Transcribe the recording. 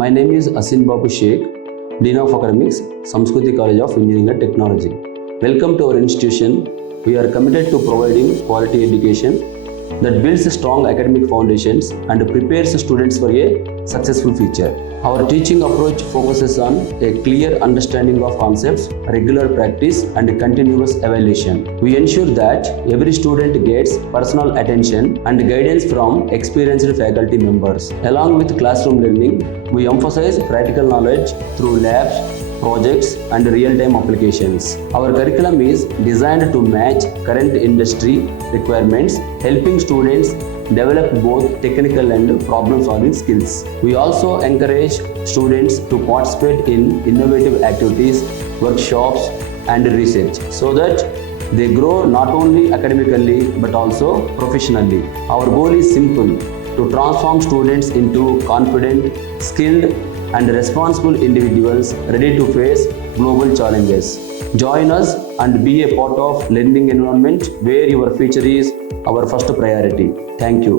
My name is Aseenababu Shaik, Dean of Academics, Samskruti College of Engineering and Technology. Welcome to our institution. We are committed to providing quality education that builds strong academic foundations and prepares students for a successful future. Our teaching approach focuses on a clear understanding of concepts, regular practice, and continuous evaluation. We ensure that every student gets personal attention and guidance from experienced faculty members. Along with classroom learning, we emphasize practical knowledge through labs, projects, and real-time applications. Our curriculum is designed to match current industry requirements, helping students develop both technical and problem-solving skills. We also encourage students to participate in innovative activities, workshops, and research so that they grow not only academically but also professionally. Our goal is simple: to transform students into confident, skilled, and responsible individuals ready to face global challenges. Join us and be a part of learning environment where your future is our first priority. Thank you.